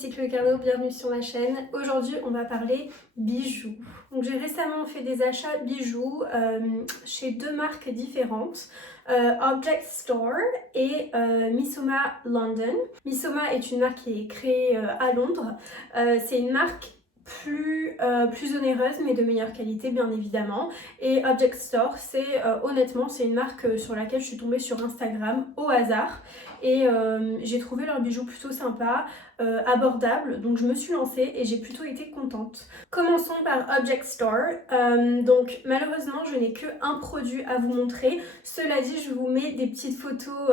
Cycle Carlo, bienvenue sur ma chaîne. Aujourd'hui on va parler bijoux. Donc j'ai récemment fait des achats bijoux chez deux marques différentes, Object Store et Missoma London. Missoma est une marque qui est créée à Londres. C'est une marque plus onéreuse mais de meilleure qualité bien évidemment, et Object Store c'est honnêtement c'est une marque sur laquelle je suis tombée sur Instagram au hasard et j'ai trouvé leurs bijoux plutôt sympas, abordables, donc je me suis lancée et j'ai plutôt été contente. Commençons par Object Store. Donc malheureusement je n'ai qu'un produit à vous montrer. Cela dit, je vous mets des petites photos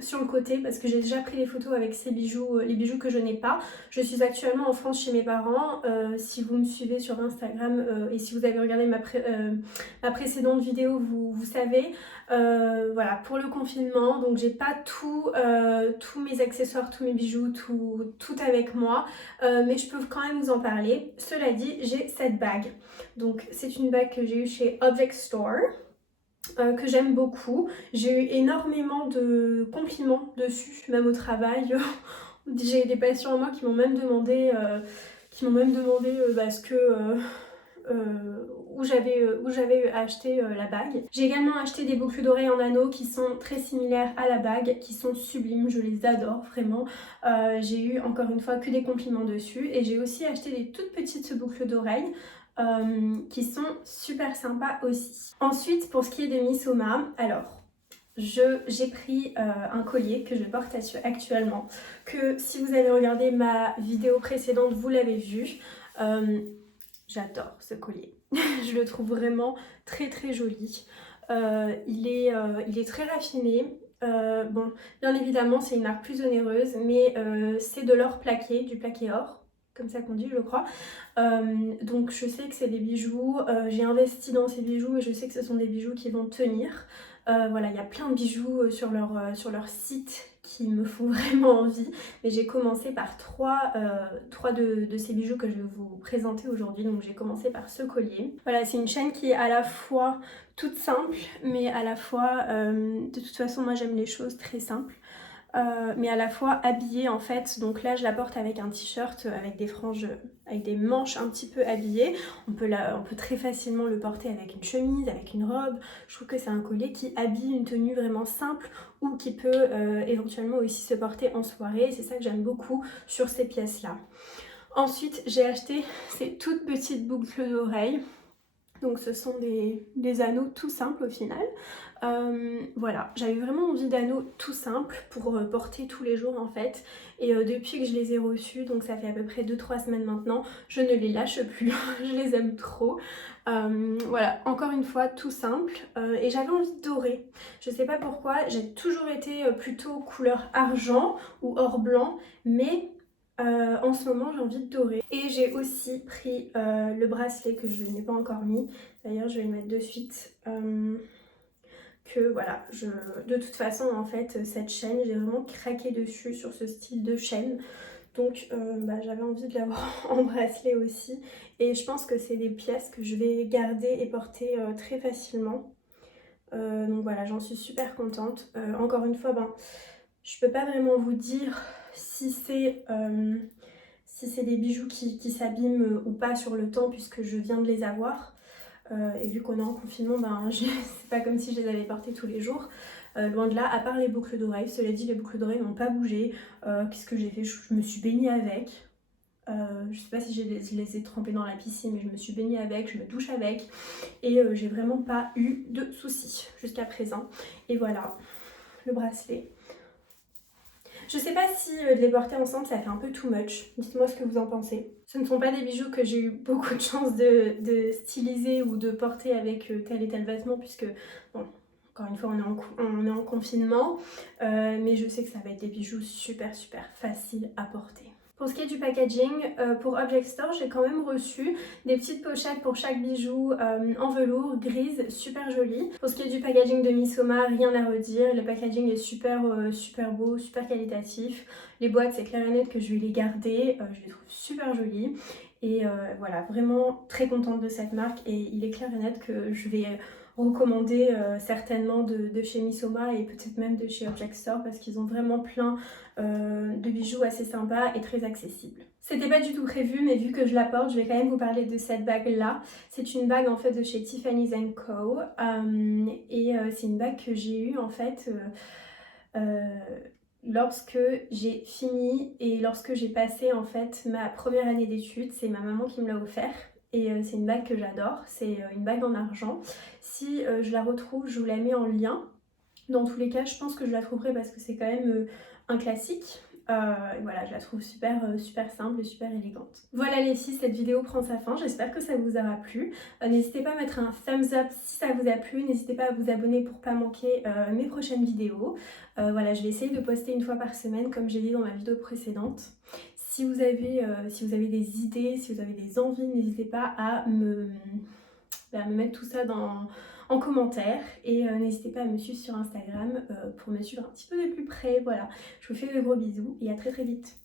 sur le côté parce que j'ai déjà pris les photos avec ces bijoux, les bijoux que je n'ai pas. Je suis actuellement en France chez mes parents. Si vous me suivez sur Instagram et si vous avez regardé ma précédente vidéo, vous savez. Voilà, pour le confinement, donc j'ai pas tous mes accessoires, tous mes bijoux, tout avec moi, mais je peux quand même vous en parler. Cela dit, j'ai cette bague. Donc c'est une bague que j'ai eue chez Object Store. Que j'aime beaucoup. J'ai eu énormément de compliments dessus, même au travail. J'ai des patients à moi qui m'ont même demandé, où j'avais acheté la bague. J'ai également acheté des boucles d'oreilles en anneaux qui sont très similaires à la bague, qui sont sublimes, je les adore vraiment. J'ai eu encore une fois que des compliments dessus, et j'ai aussi acheté des toutes petites boucles d'oreilles qui sont super sympas aussi. Ensuite, pour ce qui est de Missoma, alors j'ai pris un collier que je porte actuellement, que si vous avez regardé ma vidéo précédente, vous l'avez vu. J'adore ce collier. Je le trouve vraiment très très joli. Il est très raffiné. Bon, bien évidemment, c'est une marque plus onéreuse, mais c'est de l'or plaqué, du plaqué or, comme ça qu'on dit je crois. Donc je sais que c'est des bijoux, j'ai investi dans ces bijoux et je sais que ce sont des bijoux qui vont tenir. Voilà, il y a plein de bijoux sur leur site qui me font vraiment envie, mais j'ai commencé par trois de ces bijoux que je vais vous présenter aujourd'hui. Donc j'ai commencé par ce collier. Voilà, c'est une chaîne qui est à la fois toute simple, mais à la fois, de toute façon moi j'aime les choses très simples. Mais à la fois habillée en fait. Donc là je la porte avec un t-shirt avec des franges, avec des manches un petit peu habillées. On peut très facilement le porter avec une chemise, avec une robe. Je trouve que c'est un collier qui habille une tenue vraiment simple ou qui peut éventuellement aussi se porter en soirée. C'est ça que j'aime beaucoup sur ces pièces là. Ensuite j'ai acheté ces toutes petites boucles d'oreilles. Donc ce sont des anneaux tout simples au final. Voilà, j'avais vraiment envie d'anneaux tout simples pour porter tous les jours en fait. Et depuis que je les ai reçus, donc ça fait à peu près 2-3 semaines maintenant, je ne les lâche plus, je les aime trop. Voilà, encore une fois tout simple. Et j'avais envie de doré. Je sais pas pourquoi, j'ai toujours été plutôt couleur argent ou or blanc, mais en ce moment j'ai envie de dorer. Et j'ai aussi pris le bracelet que je n'ai pas encore mis. D'ailleurs je vais le mettre de suite. Que voilà, de toute façon en fait cette chaîne, j'ai vraiment craqué dessus sur ce style de chaîne. Donc j'avais envie de l'avoir en bracelet aussi. Et je pense que c'est des pièces que je vais garder et porter très facilement. Donc voilà, j'en suis super contente. Encore une fois, je peux pas vraiment vous dire si c'est des bijoux qui s'abîment ou pas sur le temps puisque je viens de les avoir. Et vu qu'on est en confinement, c'est pas comme si je les avais portés tous les jours. Loin de là, à part les boucles d'oreilles. Cela dit, les boucles d'oreilles n'ont pas bougé. Qu'est-ce que j'ai fait? Je me suis baignée avec. Je sais pas si je les ai trempées dans la piscine, mais je me suis baignée avec, je me douche avec. Et j'ai vraiment pas eu de soucis jusqu'à présent. Et voilà, le bracelet. Je sais pas si de les porter ensemble ça fait un peu too much, dites-moi ce que vous en pensez. Ce ne sont pas des bijoux que j'ai eu beaucoup de chance de styliser ou de porter avec tel et tel vêtement puisque, bon, encore une fois on est en confinement, mais je sais que ça va être des bijoux super faciles à porter. Pour ce qui est du packaging, pour Object Store, j'ai quand même reçu des petites pochettes pour chaque bijou en velours, grise, super jolie. Pour ce qui est du packaging de Missoma, rien à redire. Le packaging est super beau, super qualitatif. Les boîtes, c'est clair et net que je vais les garder. Je les trouve super jolies. Et voilà, vraiment très contente de cette marque. Et il est clair et net que je vais recommander certainement de chez Missoma et peut-être même de chez Object Store parce qu'ils ont vraiment plein de bijoux assez sympas et très accessibles. C'était pas du tout prévu, mais vu que je la porte, je vais quand même vous parler de cette bague-là. C'est une bague en fait de chez Tiffany's Co. C'est une bague que j'ai eue en fait lorsque j'ai fini et lorsque j'ai passé en fait ma première année d'études. C'est ma maman qui me l'a offert. Et c'est une bague que j'adore, c'est une bague en argent. Si je la retrouve, je vous la mets en lien. Dans tous les cas, je pense que je la trouverai parce que c'est quand même un classique. Voilà, je la trouve super simple et super élégante. Voilà les filles, cette vidéo prend sa fin. J'espère que ça vous aura plu. N'hésitez pas à mettre un thumbs up si ça vous a plu. N'hésitez pas à vous abonner pour pas manquer mes prochaines vidéos. Voilà, je vais essayer de poster une fois par semaine comme j'ai dit dans ma vidéo précédente. Si vous avez des idées, si vous avez des envies, n'hésitez pas à me mettre tout ça en commentaire et n'hésitez pas à me suivre sur Instagram pour me suivre un petit peu de plus près. Voilà, je vous fais de gros bisous et à très vite.